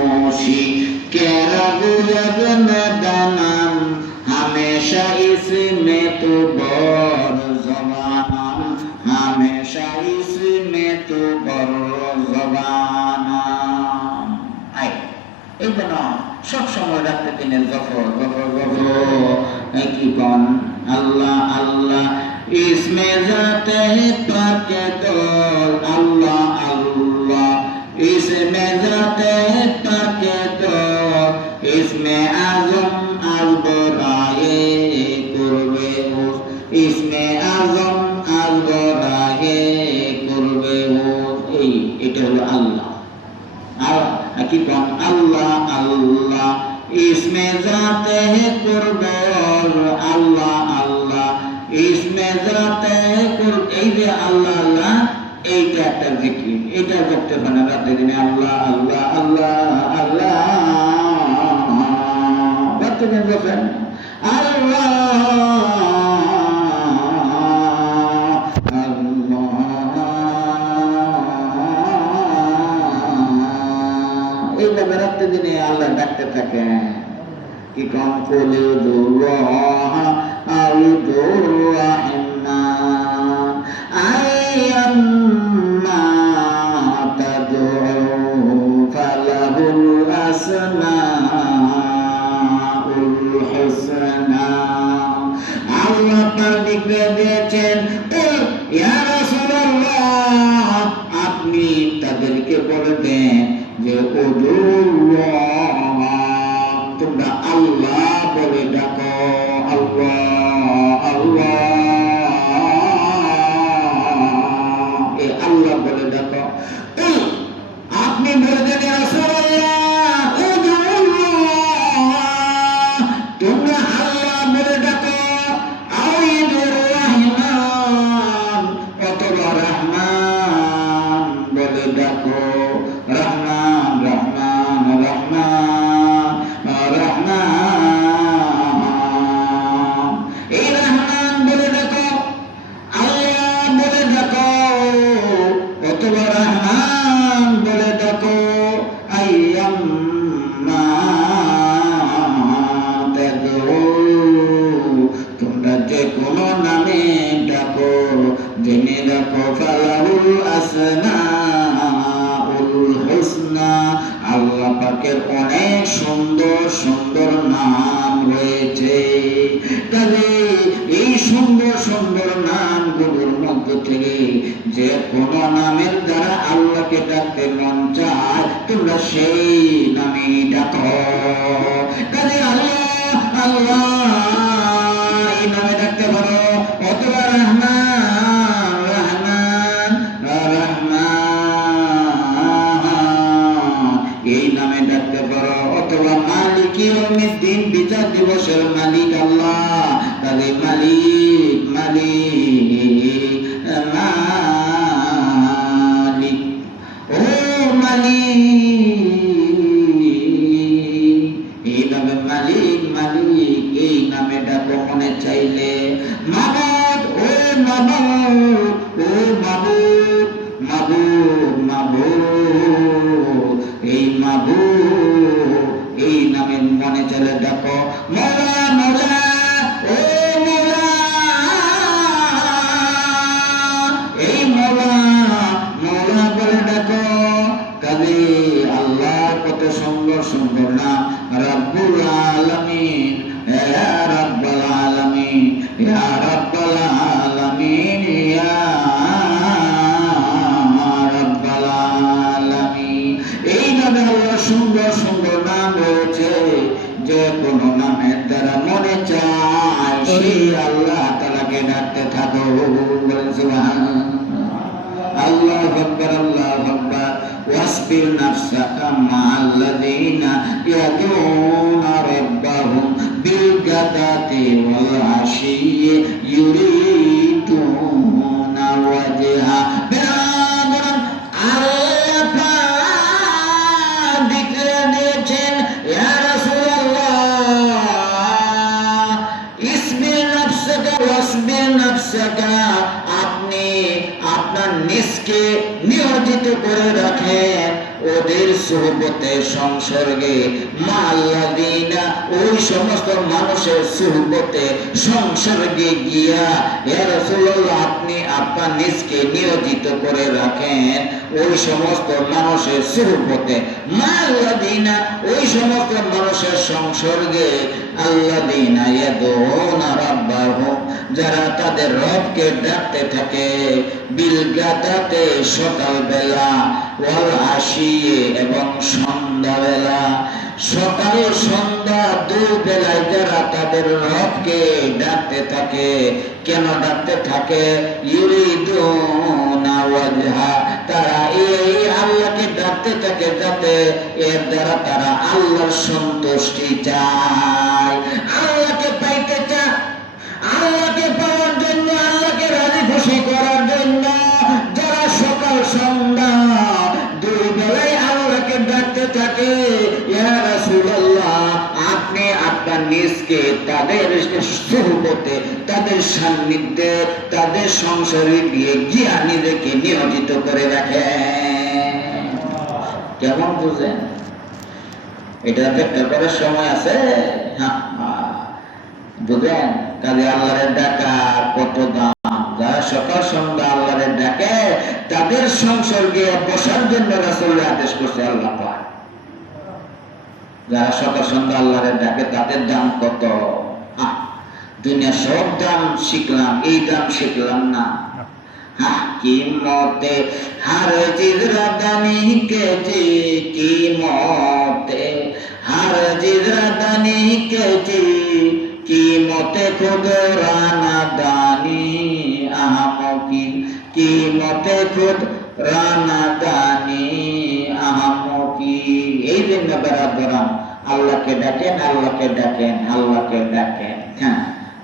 खामोशी के रग में दनम हमेशा इसमें तू बर ज़बानम हमेशा इसमें तू बर ज़बानम। आई এই জন্য সব সময় রাখতে দিনের গফর গফর গফর কি কোন আল্লাহ আল্লাহ इसमें जाते पाक तो अल्लाह अल्लाह इसमें जाते पाक तो इसमें आज़म अल-बराए कुर्बे इसमें आज़म अल-बराए कुर्बे এটা হলো আল্লাহ আর কি কোন আল্লাহ আল্লাহ इसमें जाते हैं कुर्बे अल्लाह अल्लाह इसमें जाते हैं कुर्ब এই যে আল্লাহ আল্লাহ এইটা একটা জিকির এটা করতে পারে রাতে দিনে আল্লাহ আল্লাহ আল্লাহ আল্লাহ রাতে দিনে বলেন আল্লাহ এইভাবে রাতে দিনে আল্লাহ ডাকতে থাকে কি কম ফুলে দুল্লাহ আউদুর রহমান আইয়াম্মা তাদউ ফালাহুল আসমাউল হুসনা। আল্লাহ পাক দিয়েছেন ইয়া রাসূলুল্লাহ আপনি তাদেরকে বলবেন যে উদুল্লাহ তোমরা আল্লাহ বলে ডাকো আল্লাহ আল্লাহ এ আল্লাহ বলে ডাকো আপনি বলে দেন রাসূলুল্লাহ উদুল্লাহ তোমরা আল্লাহ বলে ডাকো আউদুর রহমান অথবা রহমান বলে ডাকো রহমান রহমান রহমান রহমান এই রহমান বলে ডাকো আল্লাহ বলে ডাকো অথবা রহমান বলে ডাকো আইয়াম্মা তাদউ তোমরা যে কোনো নামে ডাকো জেনে রাখো ফালাহুল আসমাউল হুসনা আল্লাহ পাকের অনেক সুন্দর সুন্দর নাম রয়েছে। তবে এই সুন্দর সুন্দর নামগুলোর মধ্যে থেকে যে কোন নামের দ্বারা আল্লাহকে ডাকতে মন চায় তোমরা সেই নামে ডাকো। তবে আল্লাহ আল্লাহ এই নামে ডাকতে পারো অথবা রহমান রহমান রহমান এই নামে ডাকতে পারো অথবা মালিক ইয়াউমিদ্দিন বিচার দিবসের মালিক আল্লাহ তাহলে মালিক মালিক মালিক ও মালিক এই নামে মালিক মালিক এই নামে ডাকো মনে চাইলে মাবুদ ও মাবুদ ও মাবুদ মাবুদ মাবুদ এই মাবুদ এই নামে মনে চলে ডাকো মওলা মওলা ও মওলা এই মওলা মওলা বলে ডাকো। তবে আল্লাহ কত সুন্দর সুন্দর নাম রব্বুল আলামিন ইয়া রব্বুল আলামিন ইয়া রব্বুল আলামিন ইয়া রব্বুল আলামিন এই নামে আল্লাহ সুন্দর সুন্দর নাম রয়েছে যে কোনো নামের দ্বারা মনে চায় সেই আল্লাহ তাআলাকে ডাকতে থাকো বলেন সুবহানাল্লাহ আল্লাহু আকবার আল্লাহু আকবার ওয়াসবির নাফসাকা মা'আল্লাযীনা ইয়াদউনা রাব্বাহুম বিল গাদাতি ওয়াল আশিয়্যি ইউরিদুনা ওয়াজহা আল্লাহ পাক দিকরে দিয়েছেন ইয়া রাসূলুল্লাহ ইসবির নাফসাকা ওয়াসবির নাফসাকা আপনি আপনার নিজকে নিয়োজিত করে রাখেন ওদের সুহবতে সংসর্গে মাল্লাযিনা ওই সমস্ত মানুষের সুহবতে সংসর্গে গিয়া ইয়া রাসূলুল্লাহ আপনি আপনার নিজকে নিয়োজিত করে রাখেন ওই সমস্ত মানুষের সুহবতে মাল্লাযিনা ওই সমস্ত মানুষের সংসর্গে আল্লাযিনা ইয়াদউনা রাব্বাহুম যারা তাদের রবকে ডাকতে থাকে বিলগাদাতে সকালবেলা ওয়াল আশিয়ে এবং সন্ধ্যাবেলা সকাল সন্ধ্যা দুই বেলায় যারা তাদের রবকে ডাকতে থাকে কেন ডাকতে থাকে ইউরিদুনা ওয়াজহা তারা এই আল্লাহকে ডাকতে থাকে যাতে এর দ্বারা তারা আল্লাহর সন্তুষ্টি চায় আল্লাহকে পাইতে চায় আল্লাহকে পাওয়ার জন্য আল্লাহকে রাজি খুশি করার জন্য যারা সকাল সন্ধ্যা দুই বেলায় আল্লাহকে ডাকতে থাকে ইয়া রাসূলুল্লাহ আপনি আপনার নিজকে তাদের সুহবতে তাদের সান্নিধ্যে তাদের সংসারে গিয়া নিজেকে নিয়োজিত করে রাখেন কেমন বুঝেন এটা ব্যাখ্যা করার সময় আছে বুঝেন কাজে আল্লাহরের ডাকা কত দাম যারা সকাল সন্ধ্যা আল্লাহরের ডাকে তাদের সংসর্গে বসার জন্য রাসূল আদেশ করছে আল্লাহ পাক যারা সকাল সন্ধ্যা আল্লাহরের ডাকে তাদের দাম কত দুনিয়া সব দাম শিখলাম এই দাম শিখলাম না কিমতে হার জিজরা দানি কেজি কিমতে হার জিজরা দানি কেজি কিমতে খুদরানা দানি আহমকি কিমতে খুদরানা দানি আহমকি এই জন্য বেরাদরাম আল্লাহকে ডাকেন আল্লাহকে ডাকেন আল্লাহকে ডাকেন হ্যাঁ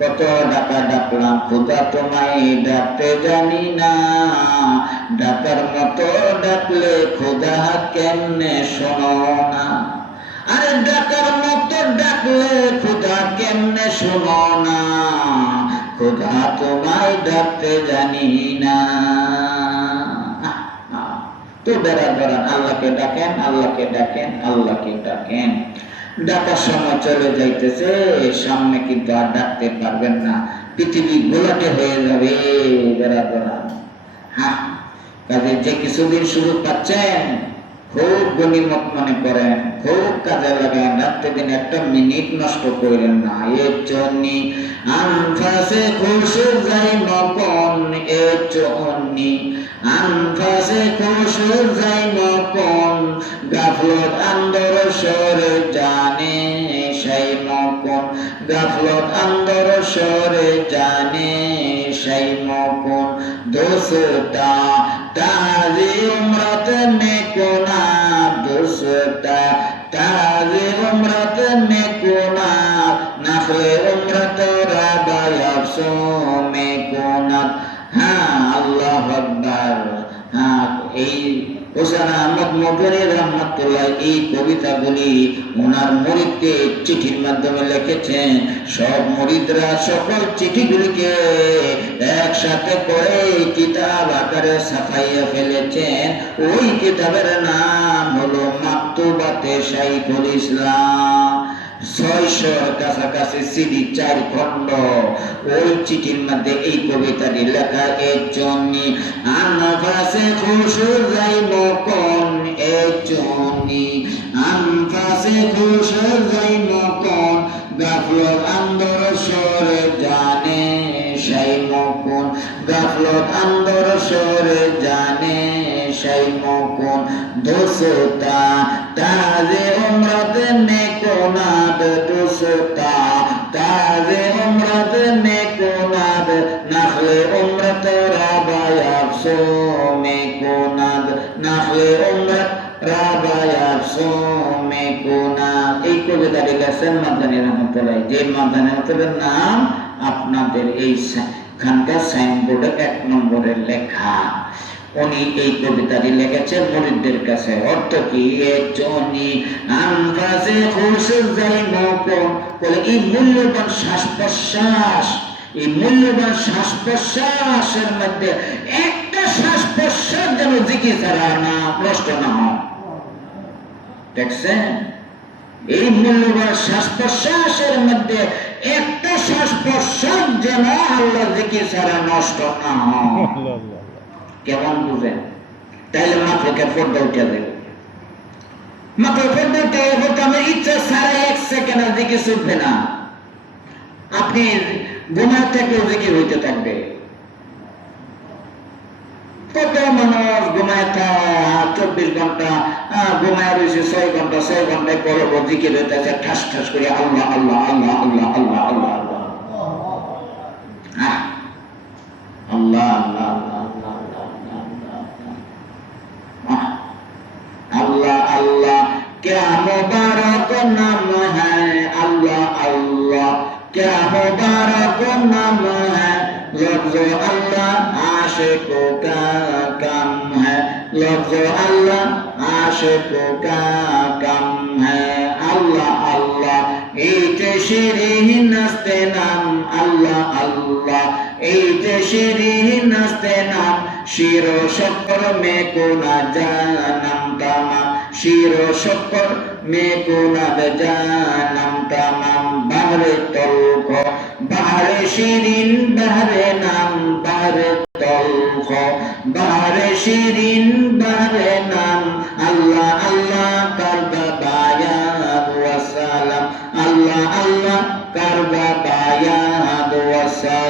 কত ডাকা ডাকলাম খোদা তোমায় ডাকতে জানি না ডাকার মতো ডাকলে খোদা কেমনে শোনো না আরে ডাকার মতো ডাকলে খোদা কেমনে শোনো না খোদা তোমায় ডাকতে জানি না তো বেরাদরান আল্লাহকে ডাকেন আল্লাহকে ডাকেন আল্লাহকে ডাকেন ডাকার সময় চলে যাইতেছে সামনে কিন্তু আর ডাকতে পারবেন না পৃথিবী গোলাটে হয়ে যাবে বেরাদরান কাজে যে কিছুদিন সুযোগ পাচ্ছেন খুব গনিমত মনে করেন খুব কাজে লাগান রাত্রে দিন একটা মিনিট নষ্ট করেন না এর জন্য আনফাসে খুশু যাই মপন এর জন্য আনফাসে খুশু যাই মপন গাফলত আন্দর সরে জানে সেই মপন গাফলত আন্দর সরে জানে সেই মপন দোসতা তাজি উমরাত মে কোনা দোসতা তাজি উমরাত মে কোনা নাখলে উমরাত রাবায়াবসু মে কোনা আল্লাহু আকবার এই হোসেন আহমদ মদনী রহমাতুল্লাহ এই কবিতাগুলি ওনার মুরিদকে চিঠির মাধ্যমে লিখেছেন সব মুরিদরা সকল চিঠিগুলিকে একসাথে করে কিতাব আকারে ছাপাইয়া ফেলেছেন ওই কিতাবের নাম হলো মাকতুবাতে শাইখুল ইসলাম 600-র কাছাকাছি সিডি 4 খণ্ড ওই চিঠির মধ্যে এই কবিতাটি লেখা এর জন্য আনফাসে খুশু যাই মকন এর জন্য আনফাসে খুশু যাই মকন গাফলত আন্দর সরে জানে সেই মকন গাফলত আন্দর সরে জানে সেই মকন দোসতা তাজে উমরাত মে কোনাদ দোসতা তাজে উমরাত মে কোনাদ নাখলে উমরাত রাবায়াবসু মে কোনাদ নাখলে উমরাত রাবায়াবসু মে কোনাদ এই কবিতা লিখেছেন মাদানী রহমাতুল্লাহ যে মাদানী রহমাতুল্লাহর নাম আপনাদের এই খানকার সাইনবোর্ডে 1 নম্বরের লেখা উনি এই কবিতাটি লিখেছেন মুরিদদের কাছে অর্থ কি এর জন্য আনফাসে খুশু যাই মকন বলে এই মূল্যবান শ্বাস প্রশ্বাস এই মূল্যবান শ্বাস প্রশ্বাসের মধ্যে একটা শ্বাস প্রশ্বাস যেন জিকির ছাড়া না নষ্ট না হয় দেখছেন এই মূল্যবান শ্বাস প্রশ্বাসের মধ্যে একটা শ্বাস প্রশ্বাস যেন আল্লাহ জিকির ছাড়া নষ্ট না হয়। কেমন বুঝেন? তাইলে মাত্রকে পর্দা উঠে যাবে, মাত্র পর্দা উঠে আমার ইচ্ছা ছাড়া এক সেকেন্ড আর জিকির ছুটবে না। আপনি ঘুমার থেকেও জিকির হইতে থাকবে। কত মানুষ ঘুমায় 24 ঘন্টা ঘুমায় রয়েছে, 6 ঘন্টা 6 ঘন্টায় করবো জিকির হইতেছে ঠাস ঠাস করে আল্লাহ আল্লাহ আল্লাহ আল্লাহ আল্লাহ আল্লাহ আল্লাহ আল্লাহ আল্লাহ আল্লাহ আল্লাহ क्या मुबारक नाम है अल्लाह अल्लाह क्या मुबारक नाम है लफ्ज़ अल्लाह आशिकों का कम है लफ्ज़ अल्लाह आशिकों का कम है अल्लाह अल्लाह इते शिरीन नस्ते नाम अल्लाह अल्लाह इते शिरीन नस्ते नाम शिरो शक्कर में को ना जानम तमाम शिरो शक्कर में को ना जानम तमाम bahre tolko bahre shirin bahre nam bahre tolko bahre shirin bahre nam Allah Allah karba bayat wassalam Allah Allah karba bayat wassalam